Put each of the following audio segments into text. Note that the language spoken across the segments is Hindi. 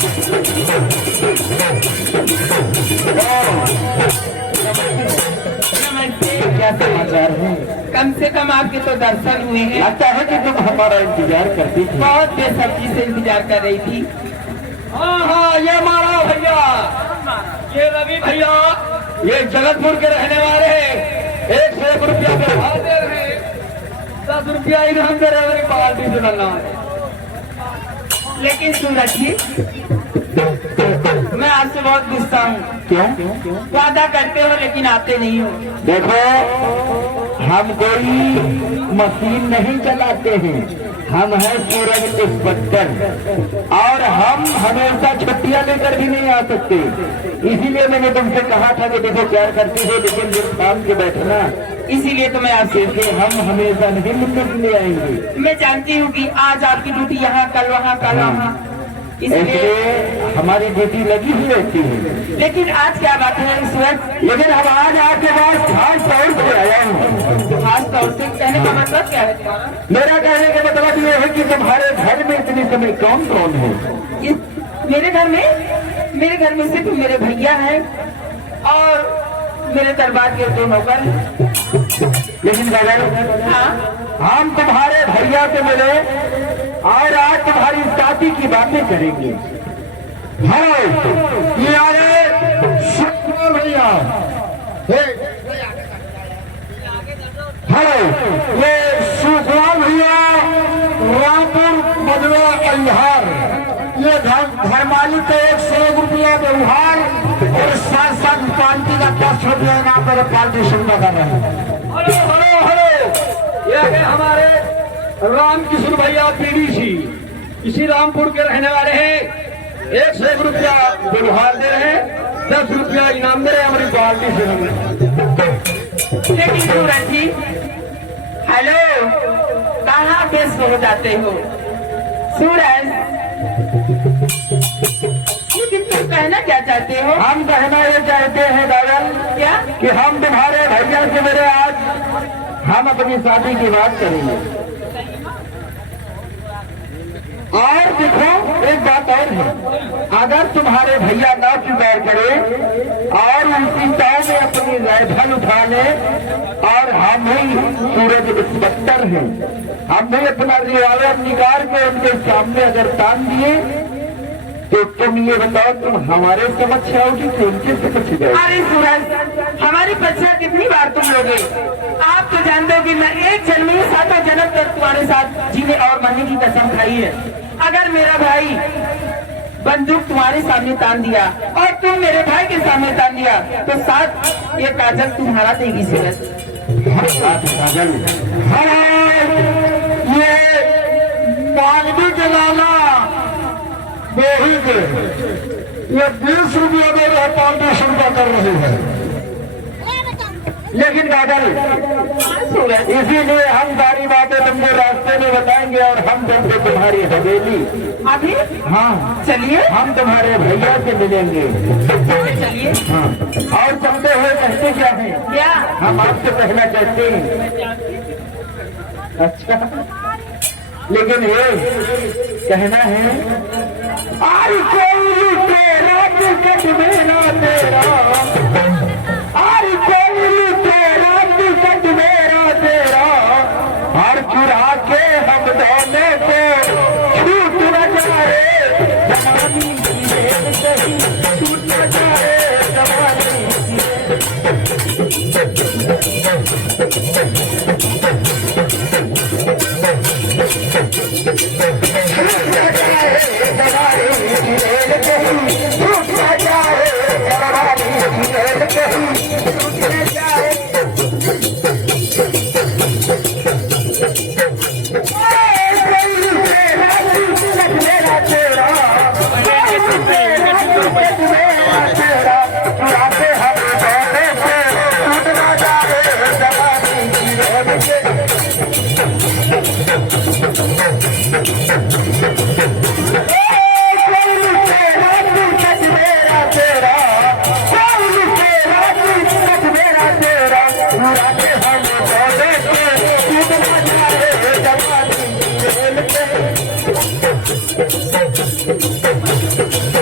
क्या समाचार है? कम से कम आपके तो दर्शन हुए हैं। लगता है कि तुम हमारा इंतजार करती थी। बहुत बेसब्री से इंतजार कर रही थी। हाँ, ये हमारा भैया, ये रवि भैया, ये जगतपुर के रहने वाले हैं। 101 रुपया व्यवहार दे रहे हैं, 10 रुपया इनाम दे रहे हैं पार्टी से बनना है। लेकिन सूरज जी, मैं आपसे बहुत गुस्सा हूँ। क्यों? वादा करते हो लेकिन आते नहीं हो। देखो, हम कोई मशीन नहीं चलाते हैं, हम हैं सूरज इंस्पेक्टर, और हम हमेशा छुट्टियां लेकर भी नहीं आ सकते। इसीलिए मैंने तुमसे कहा था कि देखो प्यार करती हो लेकिन जब काम के बैठना, इसीलिए तो मैं आपसे, क्योंकि हम हमेशा नहीं मिलकर ले आएंगे। मैं जानती हूँ कि आज आपकी ड्यूटी यहाँ, कल वहाँ, कल वहाँ, इसलिए इसलिए हमारी ड्यूटी लगी हुई रहती है। लेकिन आज क्या बात है इस वक्त? लेकिन हम आज आपके पास खास तौर से आया हूँ। खास तौर से कहने का मतलब क्या है तुम्हारा? मेरा कहने का मतलब ये है कि तुम्हारे घर में इतने समय कौन कौन है? मेरे घर में सिर्फ मेरे भैया हैं और मेरे दरबार के 2 नौकर। लेकिन हाँ, हम तुम्हारे भैया से मिले और आज तुम्हारी शादी की बातें करेंगे। हेलो, ये आ गए सुखपाल भैया। हेलो, ये सुखपाल भैया, रामपुर बदला अलिहार। ये धर्माली का 101 रुपया व्यवहार और साथ साथ पार्टी का 10 रुपया इनाम पर पार्टी शुरू कर रहे हैं। हेलो हेलो हेलो, ये है हमारे रामकिशोर भैया पीडीसी, इसी रामपुर के रहने वाले हैं। 101 रुपया व्यवहार दे रहे हैं, 10 रुपया इनाम दे रहे हैं हमारी पार्टी से। लेकिन सूरज जी, हेलो, कहाँ व्यस्त हो जाते हो? सूरज, लेकिन तुम कहना क्या चाहते हो? हम कहना ये चाहते हैं दादल, क्या? कि हम तुम्हारे भैया से मेरे आज हम अपनी शादी की बात करेंगे। और देखो, एक बात और है, अगर तुम्हारे भैया ना स्वीकार करे और उसी टाइम में अपनी राइफल उठा ले, और हम ही सूरज इंस्पेक्टर हैं, हमने अपना रिवॉल्वर निकाल के उनके सामने अगर तान दिए, तो तुम ये बताओ, तुम हमारे समक्ष आओगी कि उनके समक्ष जाओगे? अरे सूरज, हमारी परीक्षा कितनी बार तुम लोगे? आप तो जानते हो कि मैं एक जन्म में 7 जन्म तक तुम्हारे साथ जीने और मरने की कसम खाई है। अगर मेरा भाई बंदूक तुम्हारे सामने तान दिया और तुम मेरे भाई के सामने तान दिया, तो साथ ये काजल तुम्हारा देगी सूरज। काजल, ये मानवी के लाला वही के ये 20 रुपया दे रहे पार्टी शुरू कर रहे हैं। लेकिन काजल, इसीलिए हम सारी बातें तुमको रास्ते में बताएंगे और हम तुमको तुम्हारी हवेली, अभी हाँ चलिए, हम तुम्हारे भैया से मिलेंगे। चलिए। हाँ, और चलते हुए कहते क्या है? क्या? हम आपसे कहना चाहते हैं। अच्छा, लेकिन ये कहना है, आई कोई तेरा टिकट मेरा तेरा, आई कोई तेरा टिकट मेरा तेरा, और चुरा के हम दोनों को छूट न जाए जवानी की रेत सही, छूट न जाए जवानी Thank you.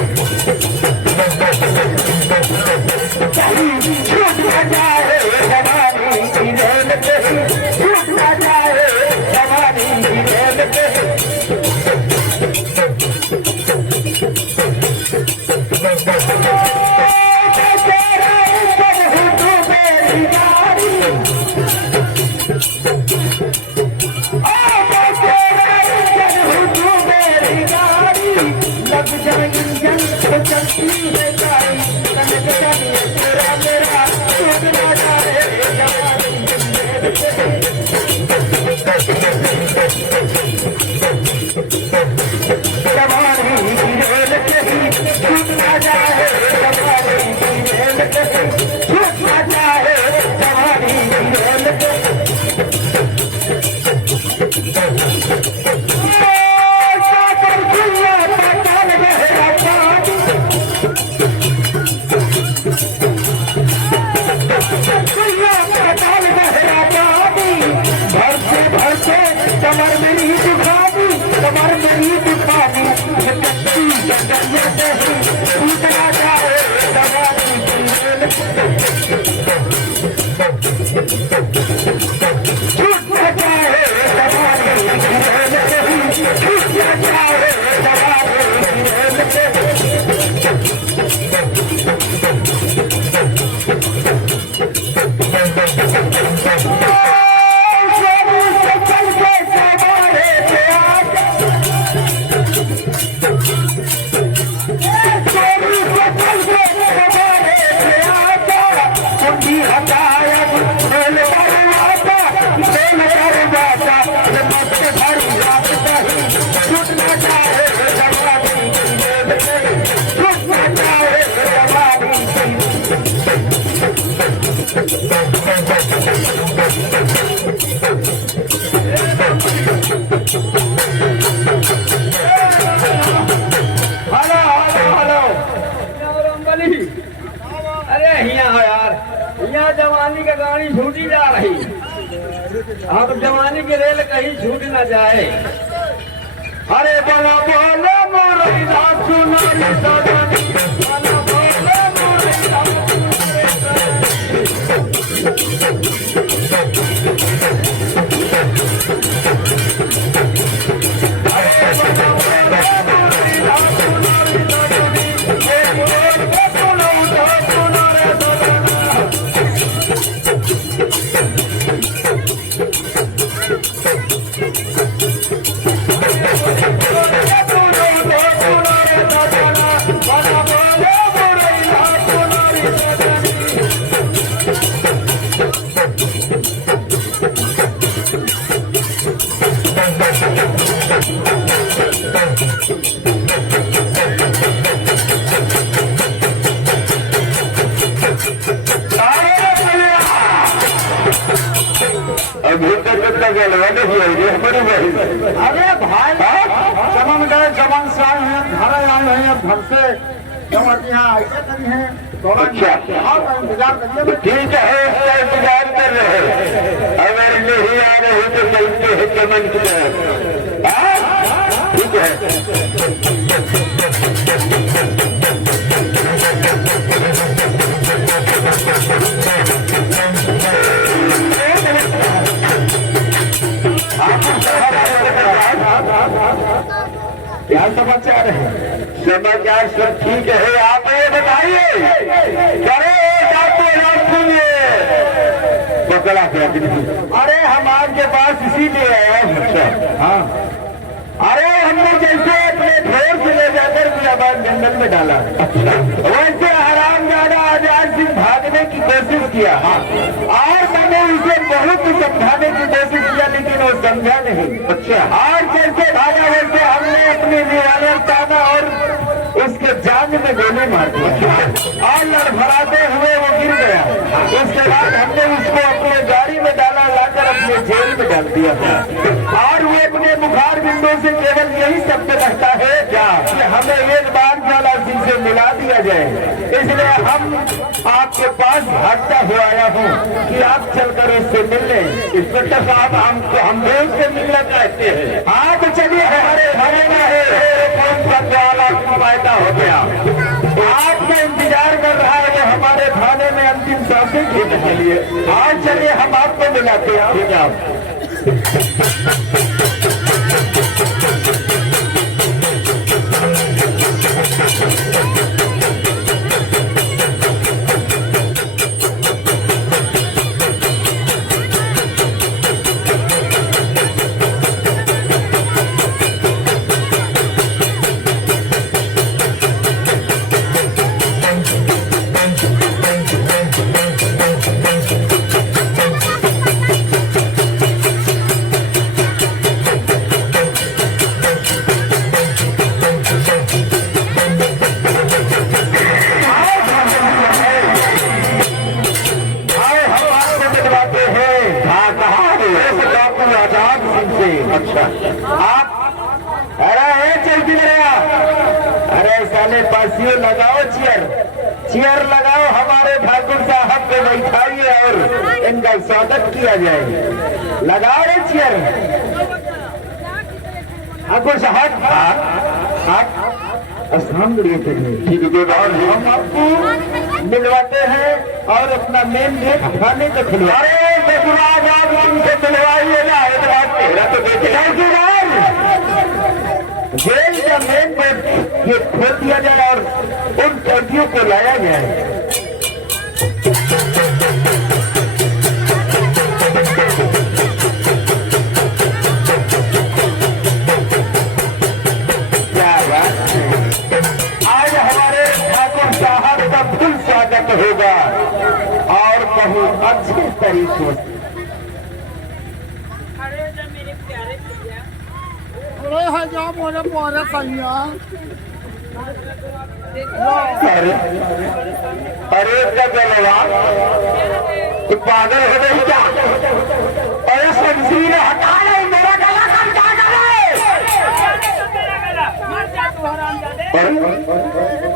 जवानी का गाड़ी छूटी जा रही। अब जवानी की रेल कहीं छूट न जाए। अरे बना बोलो मोरैया सुनाई सजनी, बना बोलो मोरैया अरे भाई चमन गए चमन से आए हैं, घर आए हैं, घर से चमन यहाँ ऐसे नहीं है। अच्छा इंतजार करिए। ठीक है, इसका इंतजार कर रहे हैं। अगर नहीं आ रहे तो चलते हैं चमन की तरफ। ठीक है। क्या समाचार है? समाचार सब ठीक है। आप ये बताइए, करे जाते सुनिए पकड़ा क्या? अरे हम आपके पास इसीलिए आए। अच्छा हाँ, अरे हमने जैसे अपने ढोर से ले जाकर गुलाबाद जंगल में डाला, अच्छा वैसे हरामजादा आजाद सिंह भागने की कोशिश किया। हाँ, और मैंने उसे बहुत समझाने की कोशिश किया, लेकिन वो समझा नहीं। अच्छा, और जैसे भागा वैसे हमने अपनी रिवॉल्वर ताना और उसके जान में गोली मार दी और लड़खड़ाते हुए वो गिर गया। उसके बाद हमने उसको अपने गाड़ी में डाला, लाकर अपने जेल में डाल दिया था। और वो अपने मुखार बिंदु से केवल यही शब्द रखता है क्या कि हमें एक बार ज्वाला सिंह से मिला दिया जाए। इसलिए हम आपके पास भागता हुआ आया हूँ कि आप चलकर उससे मिल लें। इंस्पेक्टर साहब, हम भी उससे मिलना चाहते हैं। हाँ तो चलिए, हमारे घरे में पैदा हो गया, आपका इंतजार कर रहा है कि हमारे थाने में अंतिम सांसें खींचने के लिए। आज चलिए हम आपको मिलाते हैं। ठीक है। वाले पासियों लगाओ चेयर, चेयर लगाओ, हमारे ठाकुर साहब को बैठाइए और इनका स्वागत किया जाए। लगाओ रे चेयर ठाकुर साहब। आसान ठीक है, और हम आपको मिलवाते हैं और अपना मेन गेट खाने को खुलवा। अरे उनसे मिलवाइए ना, तेरा तो जेल का मेन गेट ये खोल दिया जाए और उन कैदियों को लाया जाए। होगा और कहीं अच्छे तरीके से। अरे मेरे प्यारे भैया, अरे क्या जलवा, तू पागल हो गई क्या? अरे शमशीर हटा ले, मेरा गला कट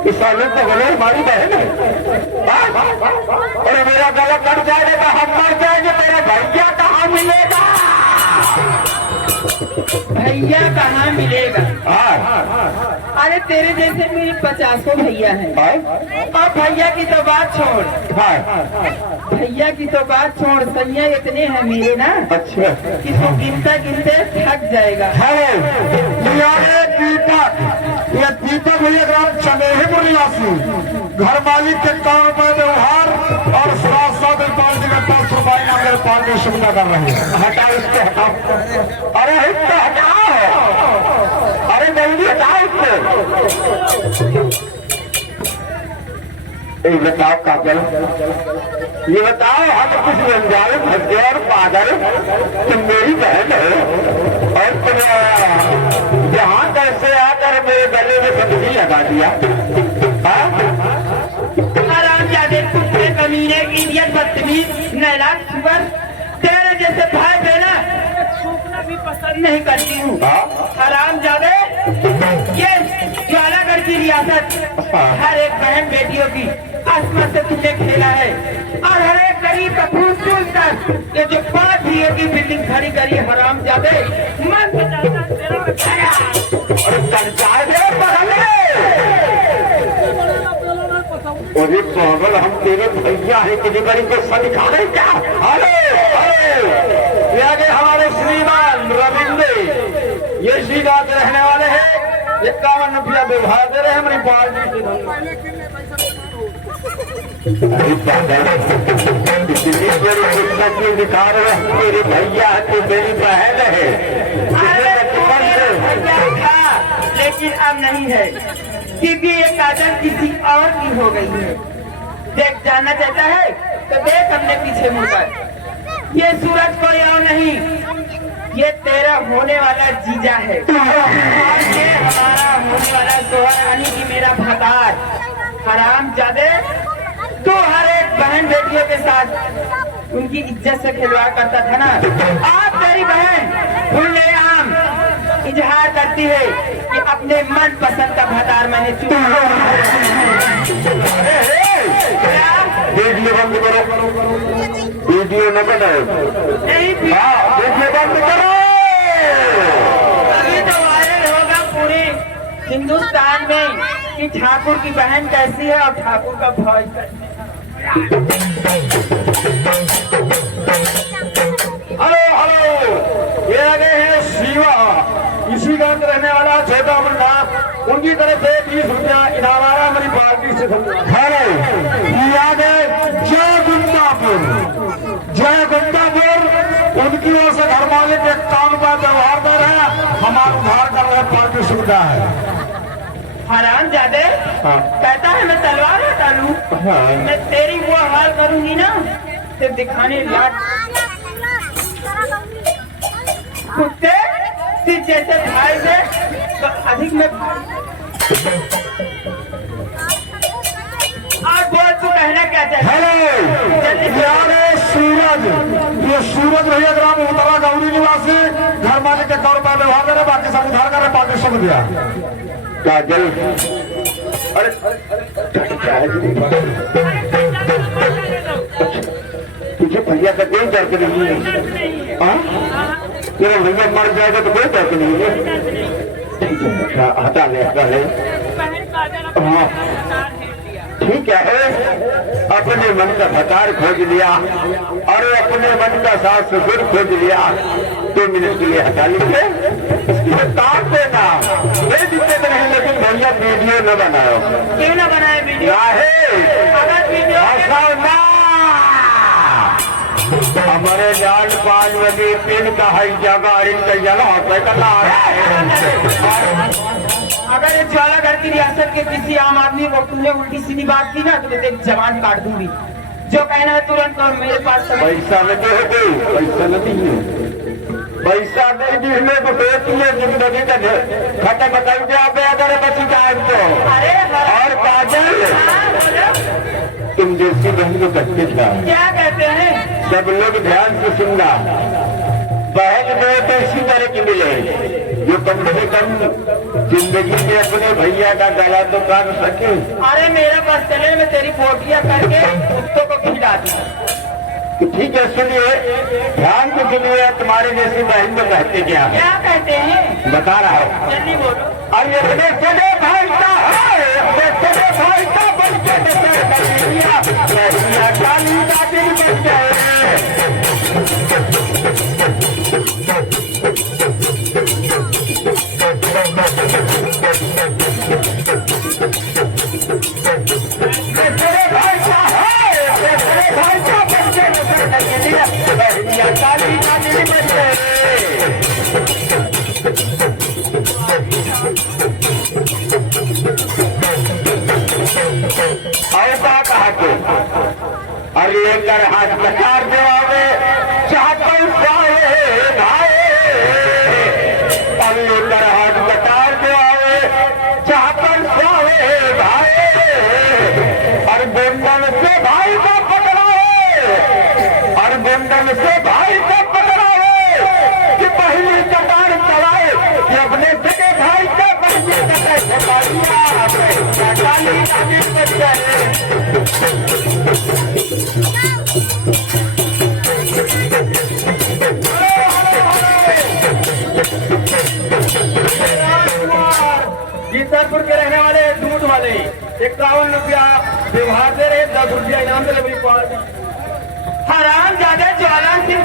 इस साले तो बोले हमारी बहन है। अरे मेरा गला कट जाएगा तो हम मर जाएंगे, मेरा भैया कहाँ मिलेगा? भैया कहाँ मिलेगा? अरे तेरे जैसे मेरे 50 भैया हैं। और भैया की तो बात छोड़, भैया की तो बात छोड़, सैया इतने हैं मेरे ना। अच्छा, कि तो गिनते गिनते थक जाएगा। ये दीपक भैया ग्राम चमेहीपुर निवासी घर मालिक के काम पर व्यवहार और साथ साथ पार्टी का 10 रुपये नाम पार्टी सुविधा कर रहे हैं। हटाओ इसको, हटाओ। अरे इसको हटाओ, अरे जल्दी हटाओ इसको। ये बताओ काजल, ये बताओ, हम कुछ रंजाए फंसे और पागल, तुम मेरी बहन हो और तुम यहाँ कैसे आकर मेरे गले में बंदगी लगा दिया? हरामजादे, कुत्ते, कमीने, इडियट, बदतमीज, नालायक, सुअर, तेरे जैसे भाई बहना सूखना भी पसंद नहीं करती हूँ। हरामजादे, ये ज्वालागढ़ की रियासत हर एक बहन बेटियों की आसमान से तुझे खेला है और हर एक गरीब का फूस चूस कर ये जो 5 हीरो की बिल्डिंग खड़ी करी है। हरामजादे, मन अरे पागल, हम तेरे भैया है कि बड़ी को दिखाने क्या? अरे ये आगे हमारे श्रीमान रविंद्र, ये श्रीनाथ रहने वाले हैं। 51 रुपया व्यवहार दे रहे हैं हमारी पार्टी से। दिखा रहे हैं मेरे भैया है तो मेरी बहन है। लेकिन अब नहीं है, क्योंकि ये काजल किसी और की हो गई है। देख, जानना चाहता है तो देख अपने पीछे मुड़कर, ये सूरज कोई और नहीं, ये तेरा होने वाला जीजा है और ये हमारा होने वाला सोहर रानी की मेरा भतार। हरामजादे, तू हर एक बहन बेटियों के साथ उनकी इज्जत से खिलवाड़ करता था ना। आज तेरी बहन फुल्ले आम इजहार करती है कि अपने मन पसंद का भतार मैंने चुना। वीडियो बंद करो, वीडियो न बनाओ, वीडियो बंद करो। अभी तो वायरल होगा पूरे हिंदुस्तान में कि ठाकुर की बहन कैसी है और ठाकुर का भाई कैसी है। हेलो हेलो, ये लगे हैं शिवा, इसी गांव में रहने वाला छोटा मुन्ना, उनकी तरफ से 20 रुपया इनाम आ रहा हमारी पार्टी से। हेलो, याद है जय गुंडापुर, जय गुंडापुर, उनकी ओर से घर मालिक के काम का व्यवहार दे रहे हैं, हमारा उद्धार कर रहे हैं, पार्टी सुविधा है। हरामजादे, कहता है मैं तलवार हटा लूं, मैं तेरी वो हाल करूंगी ना सिर्फ दिखाने लायक। कुत्ते, सिर्फ जैसे भाई से तो अधिक में आज बोल, तू कहना क्या चाहता है? हेलो, यार सूरज, ये सूरज भैया ग्राम उतरा गौरी निवासी घर मालिक के तौर पर व्यवहार करे, बाकी सब उधार करे, बाकी सब दिया। काजल अरे क्या है जी? तुझे भैया का कोई दर्द नहीं है? हाँ? तेरा भैया मर जाएगा तो कोई दर्द नहीं है? ठीक है, अच्छा हटा ले, हटा ले। हाँ ठीक है, अपने मन का भतार खोज लिया और अपने मन का सास ससुर खोज लिया, 2 मिनट के लिए हटा लीजिए। ताक देना कोई दिक्कत नहीं, लेकिन भैया वीडियो न बनाओ। क्यों ना बनाए वीडियो? अगर वीडियो हमारे जान 5 बजे पिन का है जगह इनका जला अगर ये ज्वाला घर की रियासत के किसी आम आदमी को तुमने उल्टी सीधी बात की ना तो मैं तेरी जबान काट दूंगी। जो कहना है तुरंत और मेरे पास पैसा नहीं है, पैसा नहीं है, पैसा नहीं जिसमें तो सोचती है जिंदगी का खत्म कर दिया अगर बची जाए तो। अरे और काजल तुम जैसी बहन को कहते थे, क्या कहते हैं? सब लोग ध्यान से सुनना, बहन में तो इसी तरह की मिले जो कम से कम जिंदगी में अपने भैया का गला तो काट सके। अरे मेरा बस चले मैं तेरी पोटियां करके कुत्तों को खिला दी। तो ठीक है, सुनिए ध्यान से सुनिए, तुम्हारे जैसी बहन को कहते क्या है? क्या कहते हैं? बता रहा हूँ। जल्दी बोलो। अरे अपने सगे भाई का है, अपने सगे भाई का बन के काली का दिन बन गए। ऐसा कहा के और लेकर हाथ कटार देवावे चाहते भाई और लेकर हाथ कटार देवावे चाहकर भाई और बंधन से भाई का पकड़ावे और बंधन से भाई का पकड़ावे कि पहली कटार चलाए कि अपने सगे भाई का पहले जीतपुर के रहने वाले दूध वाले 51 रुपया व्यवहार दे रहे, 10 रुपया इनाम दे रहे। हराम ज्यादा ज्वाला सिंह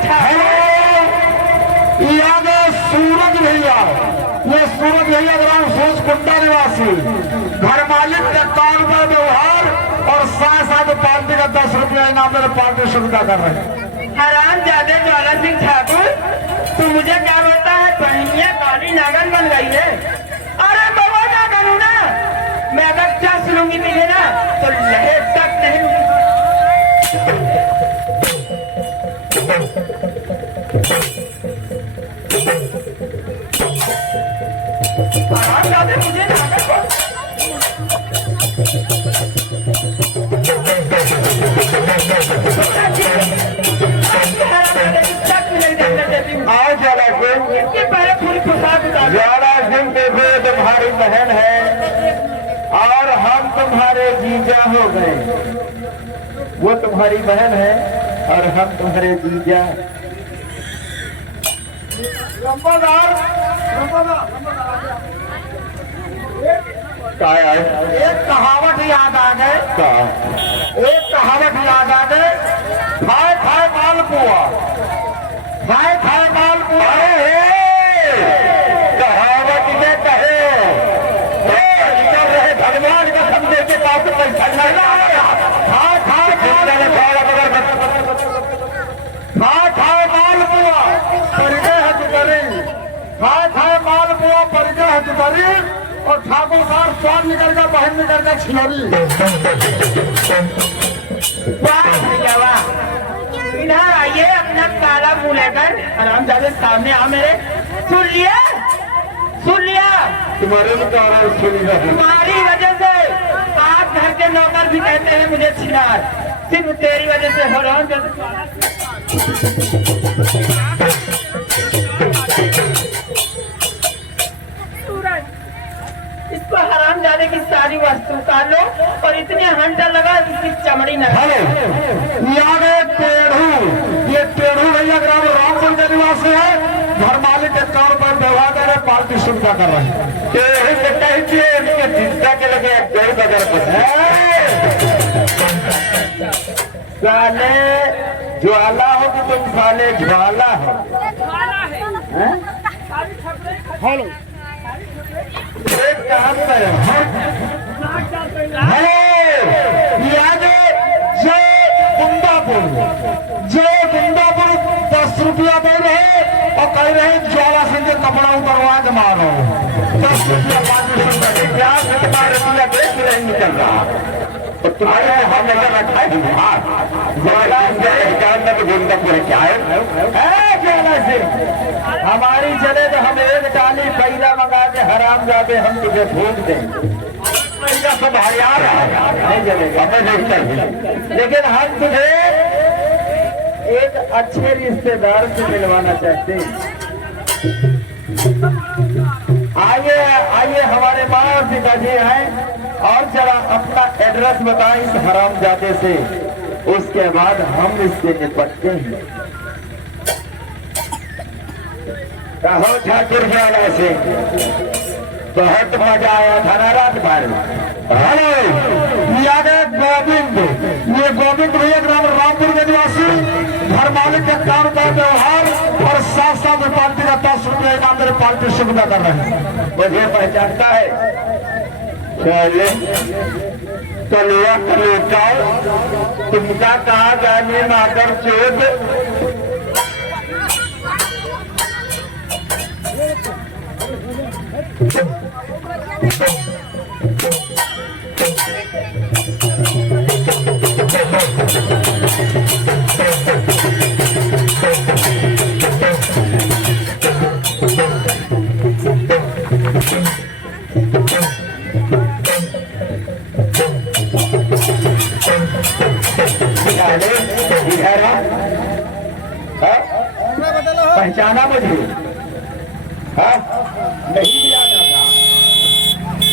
याद सूरज भैया, ये सूरज भैया ग्राम सोच कुंडा निवासी, घर मालिक का 4 रुपया व्यवहार और साथ पार्टी का 10 रुपया इनाम मेरे पार्टी सुविधा कर रहे हैं। हराम ज्यादा ज्वाला सिंह ठाकुर, तू मुझे क्या बोलता है? बहनिया काली नागन बन गई है। अरे बाबा ना करूँ ना, मैं अगर चस लूंगी तुझे ना तो लहे तक नहीं मुझे आओ ज्वाला सिंह, इसके पहले पूरी पोशाक उतार। ज्वाला सिंह देखो तुम्हारी बहन है और हम तुम्हारे जीजा हो गए। वो तुम्हारी बहन है और हम तुम्हारे जीजा। क्या है? एक कहावत याद आ गए, एक कहावत याद आ गए, खाए खाए माल पुआ, खाए खाए माल पुआ। कहावत में कहे भगवान का समझे के पास पैसा नहीं आया। खाए खाए माल पुआ परिचय हज करी, खाए खाए माल पुआ परिचय हज करी और ठाकुर साहब स्वाद निकल गया, बहन निकल गया छिलरी। इधर आइए अपना काला मुंह लेकर, आराम ज्यादा सामने आ मेरे। सुन लिया, सुन लिया, तुम्हारे तुम्हारी वजह से आप घर के नौकर भी कहते हैं मुझे छिनार, सिर्फ तेरी वजह से हो रहा हूँ। इसको हराम सारे की सारी वस्तु का लो और इतने हंटा लगा इसकी चमड़ी न हेलो, यहाँ गए टेढ़ू। ये टेढ़ू भैया ग्राम रामपुर के निवासी है। घर मालिक के तौर पर व्यवहार कर रहे, पार्टी सुविधा कर रहे हैं। चिंता के लगे साले ज्वाला हो कि तुम साले ज्वाला हो। हेलो, एक काम करें। हेलो, जय कुंदापुर 10 रुपया दे रहे और कह रहे ज्वाला सिंह के कपड़ा उतरवा के मारो। 10 रुपया 5 रुपया क्या रुपया देख रहे निकल रहा। तो तुम्हारे हम नजर रखा है ज्वाला में गोविंदापुर क्या है ज्वाला सिंह। हमारी चले तो हम एक डाली पैला मंगा के हराम जाके हम तुझे फूक देंगे। सब हरियार नहीं चलेगा, हमें नहीं चाहिए। लेकिन हम तुझे एक अच्छे रिश्तेदार से मिलवाना चाहते हैं। आइए आइए, हमारे माँ और पिताजी हैं। और जरा अपना एड्रेस बताएं इस हरामजादे से, उसके बाद हम इससे निपटते हैं। कहो ठाकुर ज्वाला से बहुत मजा आया था ना रात भर। हेलो, गोविंद, ये गोविंद भैया ग्राम रामपुर के निवासी, घर मालिक के काम का व्यवहार और साथ साथ में पार्टी का 10 रुपये इनाम मेरे पार्टी सुविधा कर रहे हैं। मुझे पहचानता है। चले कलुआ कलुटाओ, तुमका कहा जाने माकर चोद। पहचाना मुझे? हाँ, नहीं जाना था।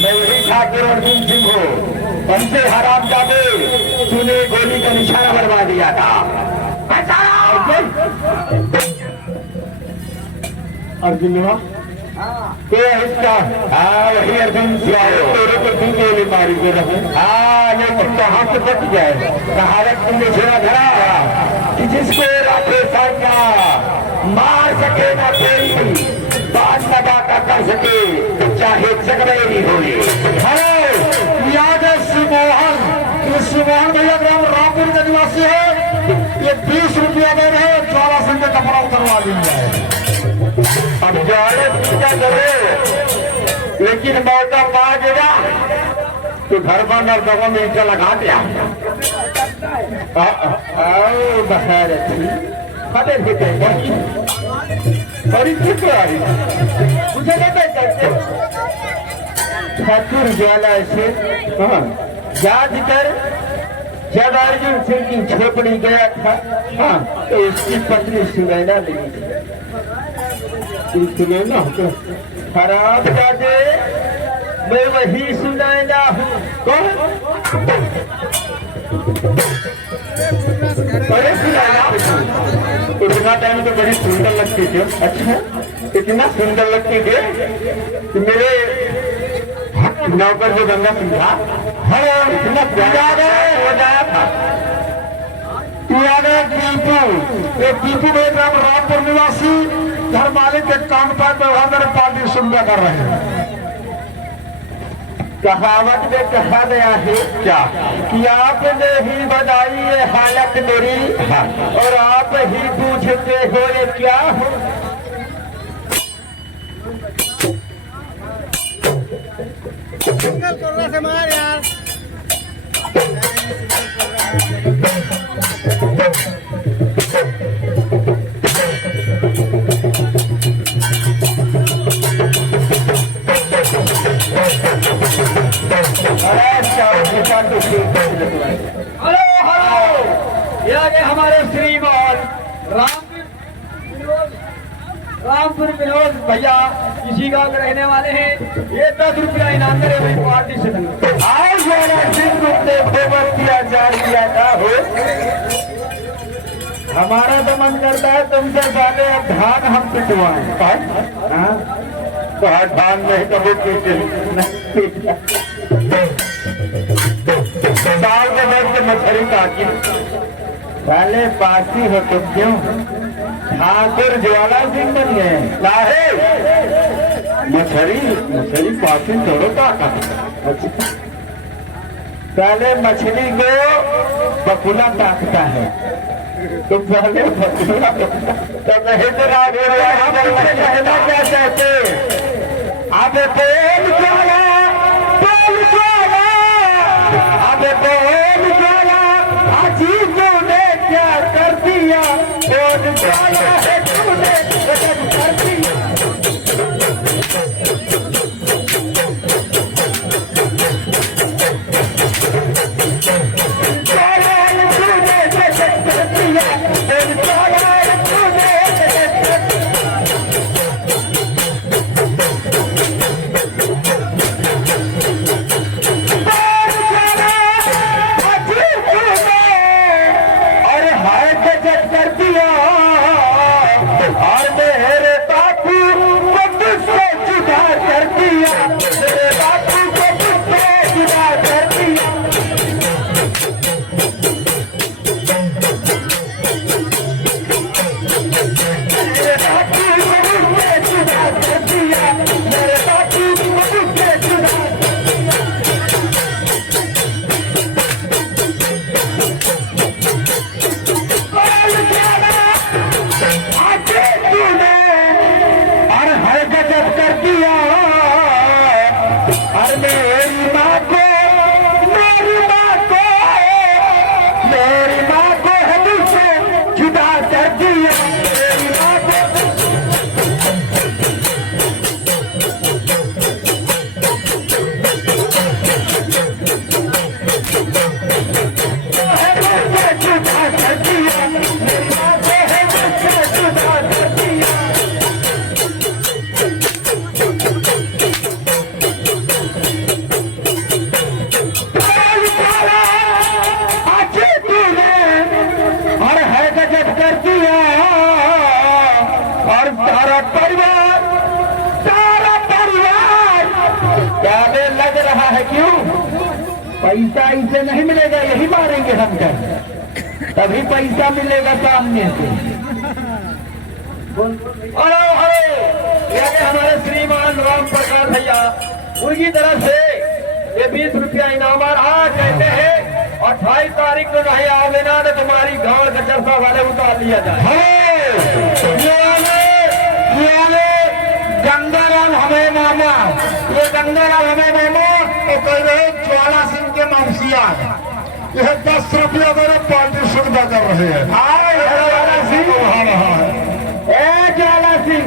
मैं वही ठाकुर अर्जुन सिंह हूँ। हमसे हराम जादे तूने गोली का निशाना बनवा दिया था। अर्जुन क्या हिस्सा? हाँ, वही अर्जुन तेरे को तू गोली मारी दे रहे। हाँ, लेकिन कहाँ से बच गए? कहावत तुमने सुना था कि जिसको राखे साइया मार सके ना कोई, बात लगा कर सके चाहे चकरेरी होगी। हेलो, याद है सुमोहन? ये सुमोहन भैया ग्राम रामपुर के निवासी है। ये 20 रुपया दे रहे, ज्वाला सिंह का कपड़ा उतरवा दिया। अब ज्वाला क्या करे, लेकिन मौका पा देगा तो घर पर नर्दों में ईंटा लगा दिया। बखैर खड़े थे बड़ी फिक्र आ रही मुझे नहीं कहते ठाकुर ज्वाला से याद कर जब अर्जुन सिंह की झोपड़ी गया था। हाँ, तो उसकी पत्नी सुनैना लगी थी। सुनैना खराब जाते मैं वही सुनैना हूँ। कौन? बड़े सुनैना इतना टाइम तो बड़ी सुंदर लगती थी। अच्छा, इतना सुंदर लगती थी कि मेरे नौकर जो गंगा सिंहा इतना प्यारा हो गया था। दीपू ग्राम रामपुर निवासी, घर मालिक के काम पर व्यवहार मेरे पार्टी सुविधा कर रहे हैं। कहावत में कहा गया है क्या कि आपने ही बताई ये हालत मेरी। हाँ। और आप ही पूछते हो ये क्या हो। सिंगल कर रहा से मार यार। हेलो हेलो, ये हमारे श्रीमान राम रामपुर विनोद भैया इसी गांव के रहने वाले हैं। ये 10 रुपया इनाम करे भाई पार्टी से आज मेरा सिंह ने फेमस किया जान किया था हो। हमारा तो मन करता है तुमसे पहले अब धान हम पिटवाएं। हाँ? तो हर धान नहीं तो वो पीटे साल के बैठ के मछली काटी पहले पासी हो तुम क्यों ठाकुर ज्वाला सिंह बन गए लाहे मछली पासी छोड़ो का पहले मछली को बकुला ताकता है तुम पहले बकुला तब नहीं कहना क्या चाहते अब बोल ज्वाला अब बोल ज्वाला अजीबों ने क्या कर दिया बोल ज्वाला है तुमने गजब कर दिया पैसा इसे नहीं मिलेगा यही मारेंगे हम कर तभी पैसा मिलेगा सामने से हेलो ये हमारे श्रीमान राम प्रकाश भैया उनकी तरफ से ये 20 रुपया इनाम आ कहते हैं 28 तारीख को नहीं आओगे ना तो तुम्हारी गांव का चरसा वाले उतार लिया जाए। गंगाराम हमें मामा ये गंगाराम हमें मामा तो कह रहे ज्वाला सिंह के मौसिया यह 10 रुपया मेरे पार्टी सुविधा कर रहे हैं। ज्वाला सिंह ज्वाला सिंह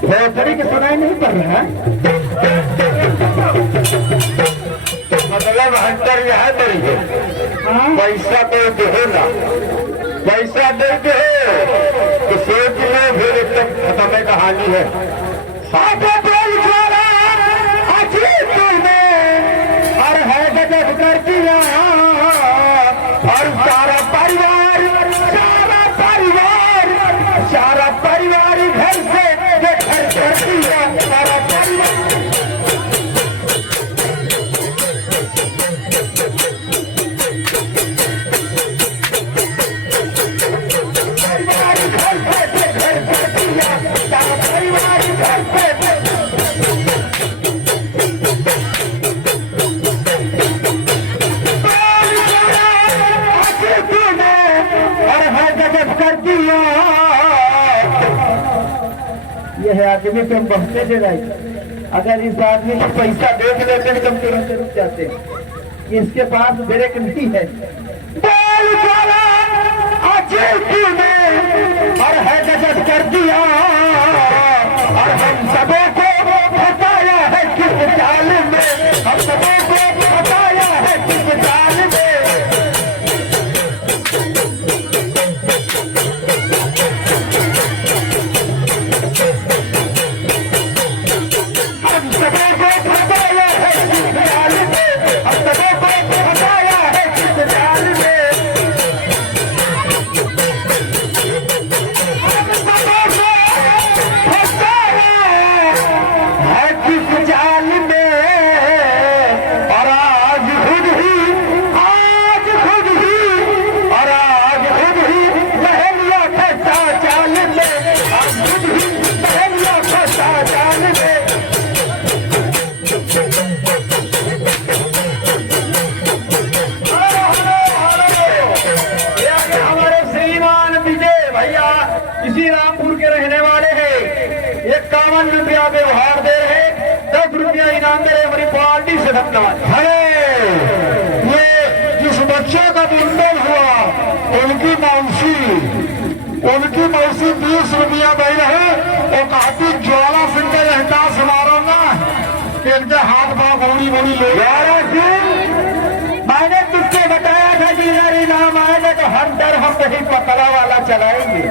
भोसड़ी के सुनाई नहीं पड़ रहा है मतलब हंटर यह है तरीके पैसा दे दो ना पैसा दे दो तो सोच लो फिर एकदम खत्म कहानी है। और है गजब कर दिया और सारा परिवार घर से घर कर दिया सारा परिवार यह आदमी तुम बहुते दे रहे अगर इस आदमी को पैसा देख लेते हैं तुम तुरंत रुक जाते इसके पास ब्रेक नहीं है और है गजब कर दिया और हम सबों को बताया है किस चाल में हम सबों को बताया है किस चाल में नमस्ते। अरे ये जिस बच्चे का मुंडन हुआ उनकी मौसी 20 रुपया दे रहे। वो कहती ज्वाला सिंह का एहसास मारूंगा कि इनके हाथ पाँव बड़ी बड़ी ले। मैंने तुझसे बताया था कि अगर इनाम आएगा तो हर डर हम कहीं पकड़ा वाला चलाएंगे।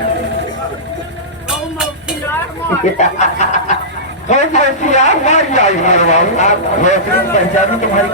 कौन मौसी यार मारी आई हमारे बाबू आप पहचानो तुम्हारी